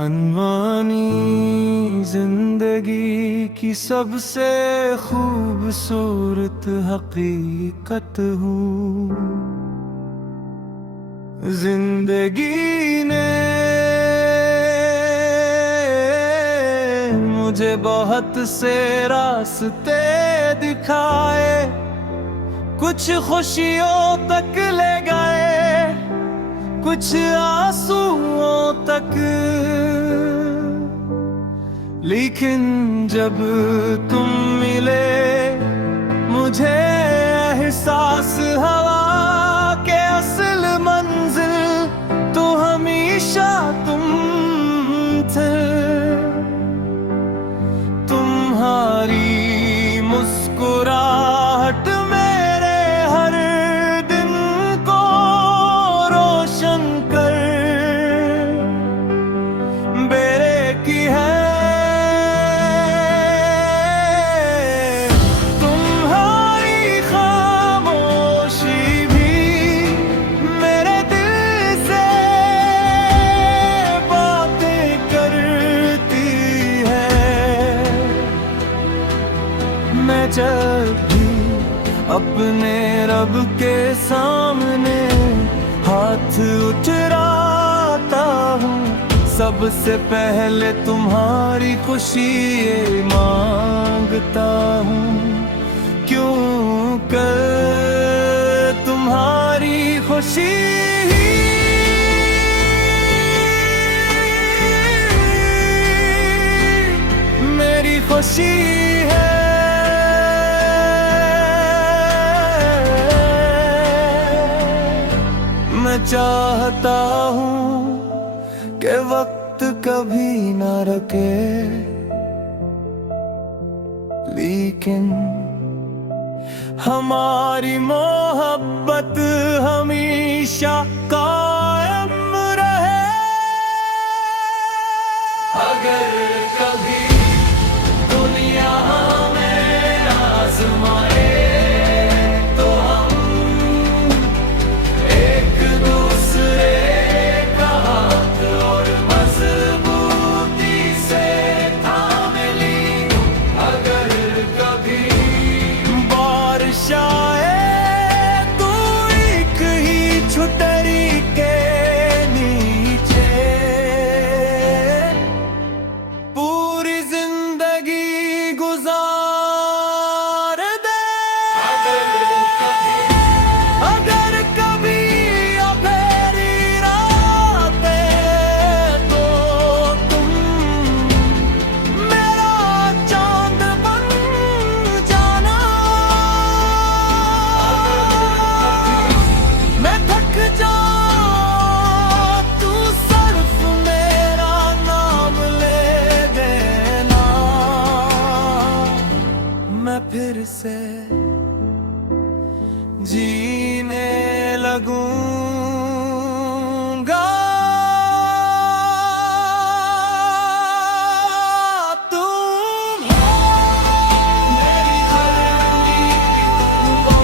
अनवानी जिंदगी की सबसे खूबसूरत हकीकत हूँ। जिंदगी ने मुझे बहुत से रास्ते दिखाए, कुछ खुशियों तक ले गए, कुछ आंसुओं तक। लेकिन जब तुम मिले मुझे एहसास हवा के असल मंजिल तो हमेशा तुम थे। तुम्हारी मुस्कुराहट मेरे हर दिन को रोशन कर बेरे की है। तुम्हारी खामोशी भी मेरे दिल से बातें करती है। मैं जब भी अपने रब के सामने हाथ उठराता हूँ, सबसे पहले तुम्हारी खुशी ये मांगता हूँ। क्यों कर तुम्हारी खुशी ही मेरी खुशी है। मैं चाहता हूँ कि वक्त कभी ना रुके, लेकिन हमारी मोहब्बत हमेशा कायम रहे। अगर कभी दुनिया में आजमाए तो हम एक दूसरे का हाथ और मजबूती से थाम ली। अगर कभी बारिश आए तो एक ही छुटरी के नीचे पूरी जिंदगी गुजार दे। अगर कभी अंधेरी रातें तो तुम मेरा चांद बन जाना। मैं थक जाऊं तू सिर्फ मेरा नाम ले देना। मैं फिर से जीने लगूंगा। तुम मेरी हर उम्मीद तुम हो,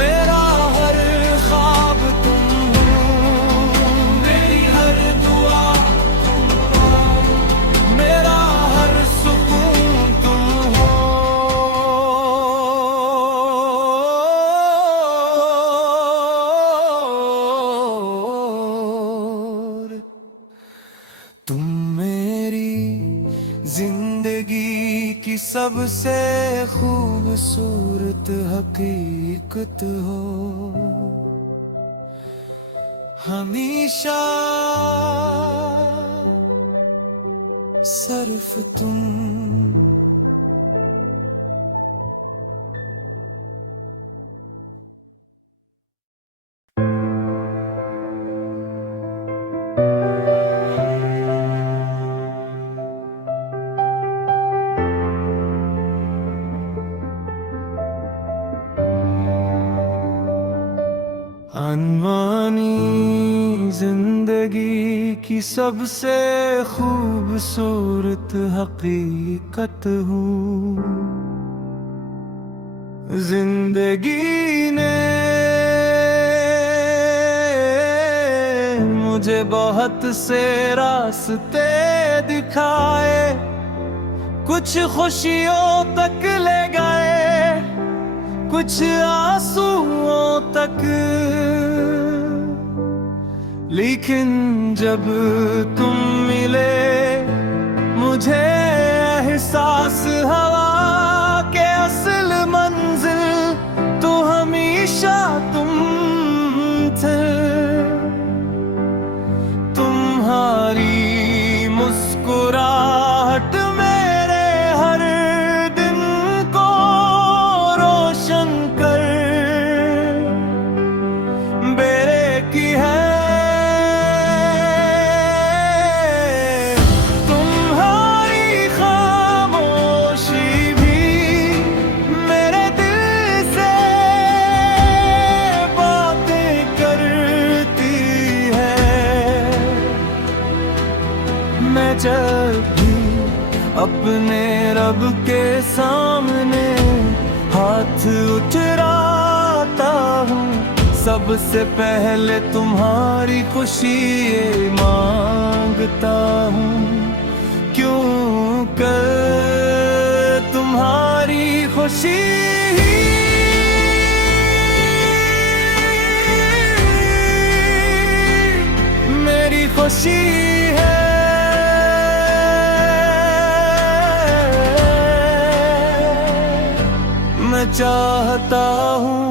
मेरा हर ख्वाब तुम हो, मेरी हर दुआ तुम हो, मेरा हर सुकून तुम हो। तुम मेरी जिंदगी की सबसे खूबसूरत हकीकत हो। हमेशा सिर्फ तुम। अनवानी जिंदगी की सबसे खूबसूरत हकीकत हूँ। जिंदगी ने मुझे बहुत से रास्ते दिखाए, कुछ खुशियों तक ले गए, कुछ आंसुओं तक। लेकिन जब तुम मिले मुझे एहसास हवा के असल मंजिल तो हमेशा तुम थे। तुम्हारी मुस्कुराहट मेरे हर दिन को रोशन कर बेरे की है। मैं जब भी अपने रब के सामने हाथ उठराता हूँ, सबसे पहले तुम्हारी खुशी ये मांगता हूँ। क्यों कर तुम्हारी खुशी मेरी खुशी है। मैं चाहता हूँ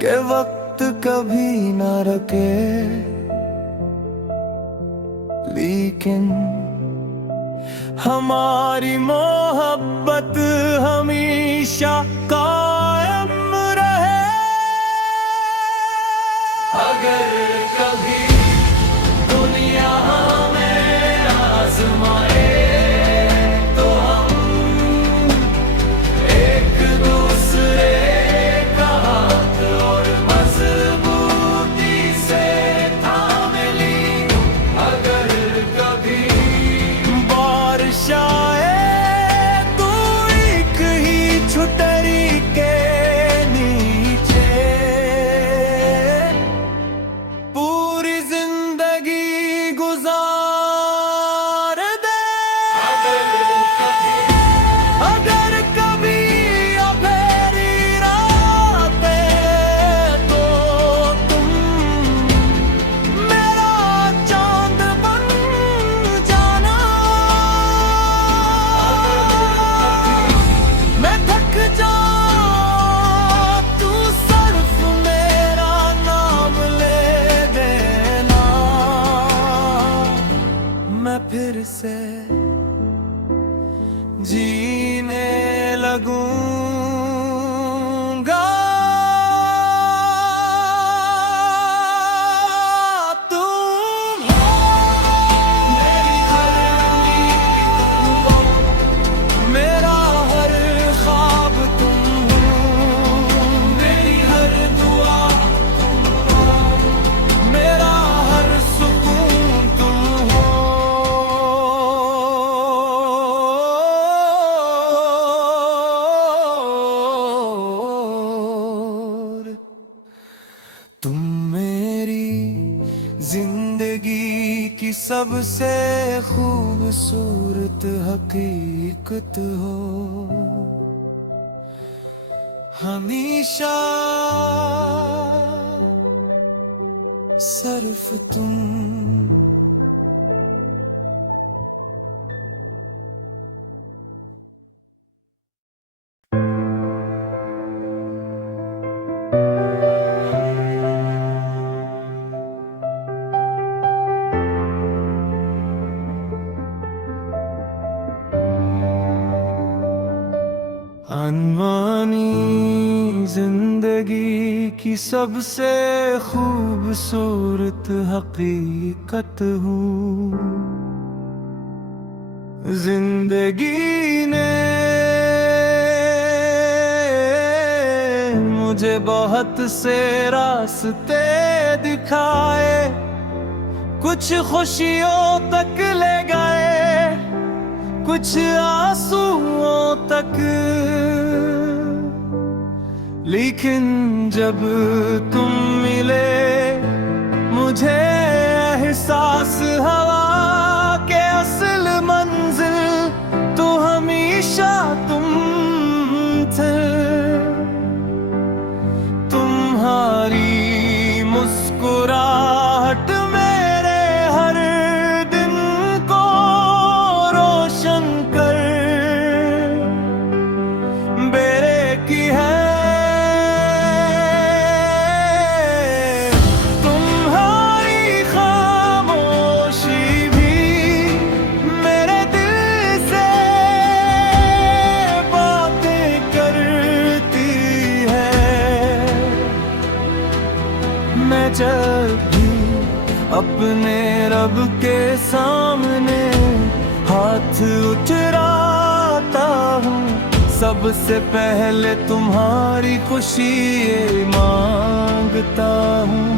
कि वक्त कभी न रुके, लेकिन हमारी मोहब्बत हमेशा कायम रहे। अगर कभी दुनिया हमें आज़माए तो हम एक दूसरे का हाथ और मजबूती से थाम ली। अगर कभी बारिश आए तो एक ही छुटरी के नीचे पूरी जिंदगी गुजार दे। अगर कभी अंधेरी रातें तो तुम मेरा चांद बन जाना। मैं थक जाऊं तू सिर्फ मेरा नाम ले देना। मैं फिर से जीने लगूंगा। तुम हो मेरी हर उम्मीद, मेरा हर ख्वाब तुम हो, मेरी हर दुआ तुम हो, मेरा हर सुकून तुम हो। तुम मेरी जिंदगी की सबसे खूबसूरत हकीकत हो। हमेशा सिर्फ तुम। अनवानी जिंदगी की सबसे खूबसूरत हकीकत हूँ। जिंदगी ने मुझे बहुत से रास्ते दिखाए, कुछ खुशियों तक ले गए, कुछ आंसुओं तक। लेकिन जब तुम मिले मुझे एहसास हवा के असल मंजिल तो हमेशा तुम थे। तुम्हारी मुस्कुराहट मेरे हर दिन को रोशन कर बेरे की है। तुम्हारी खामोशी भी मेरे दिल से बातें करती है। मैं जब भी अपने रब के सामने हाथ उठराता हूँ सबसे पहले तुम्हारी खुशी ये मांगता हूँ।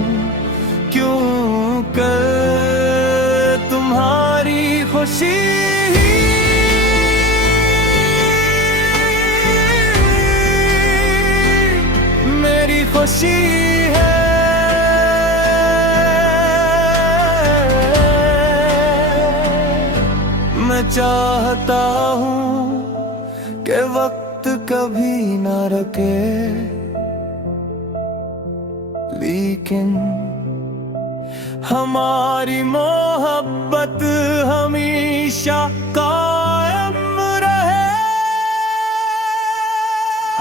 क्यों कर तुम्हारी खुशी मेरी खुशी है। मैं चाहता हूँ कि वक्त कभी न रुके, लेकिन हमारी मोहब्बत हमेशा कायम रहे।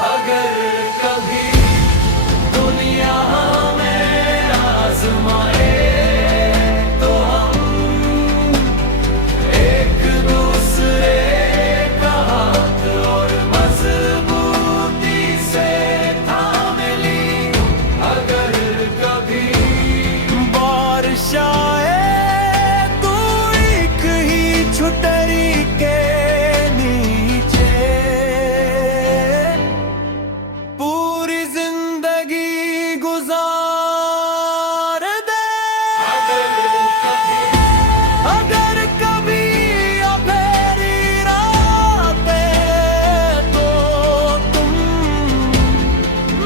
अगर कभी दुनिया में आजमाए तो हम एक दूसरे का हाथ और मजबूती से थाम ली। अगर कभी बारिश आए तो एक ही छुटरी के नीचे पूरी जिंदगी गुजार दे। अगर कभी अंधेरी रातें तो तुम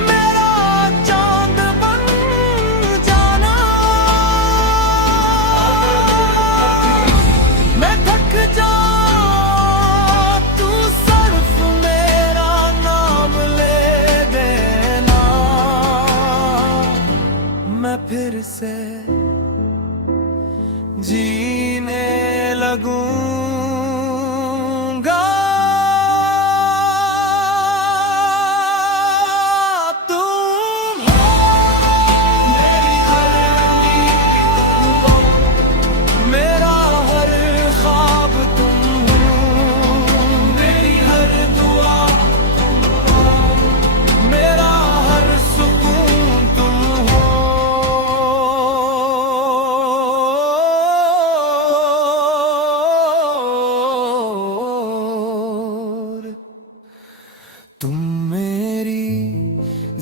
मेरा चांद बन जाना। मैं थक जाऊं तू सिर्फ मेरा नाम ले देना। मैं फिर से जीने लगूंगा। तुम मेरी हर नींद, मेरा हर ख्वाब तुम हो। मेरी हर दुआ मेरा हर सुकून तुम हो। तुम मेरी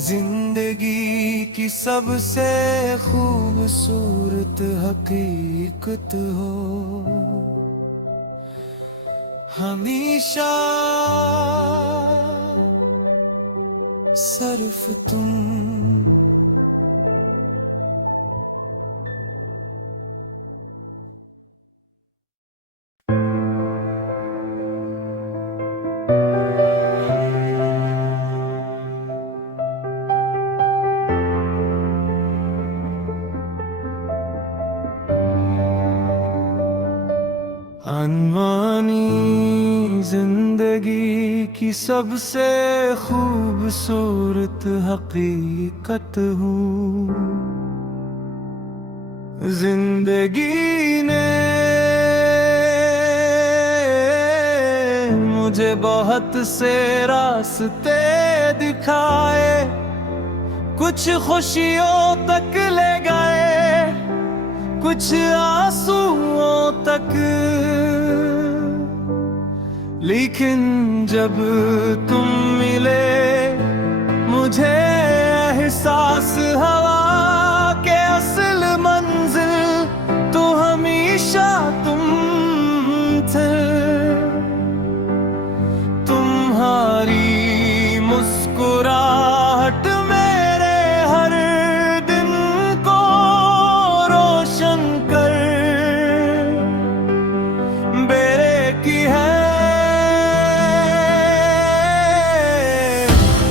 जिंदगी की सबसे खूबसूरत हकीकत हो। हमेशा सिर्फ तुम। अनवानी जिंदगी की सबसे खूबसूरत हकीकत हूँ। जिंदगी ने मुझे बहुत से रास्ते दिखाए, कुछ खुशियों तक ले गए, कुछ आंसुओं तक। लेकिन जब तुम मिले मुझे एहसास हवा के असल मंजिल तो हमेशा तुम थे। तुम्हारी मुस्कुराहट मेरे हर दिन को रोशन कर की है।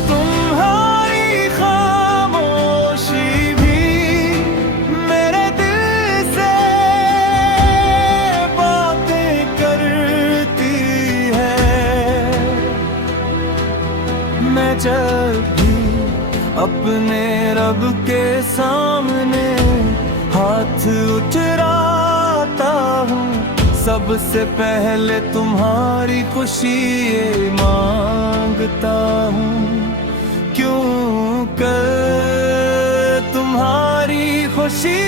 तुम्हारी खामोशी भी मेरे दिल से बातें करती है। मैं जब भी अपने रब के सामने हाथ उठराता हूँ, सबसे पहले तुम्हारी खुशी ये मांगता हूँ, क्यों कर तुम्हारी खुशी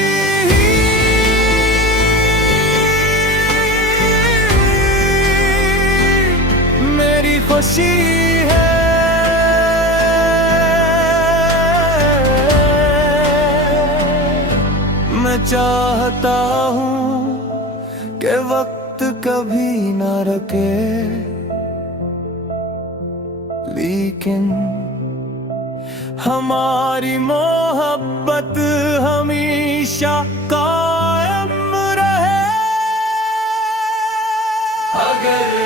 मेरी खुशी है। मैं चाहता हूँ कि वक्त कभी ना रुके, लेकिन हमारी मोहब्बत हमेशा कायम रहे। अगर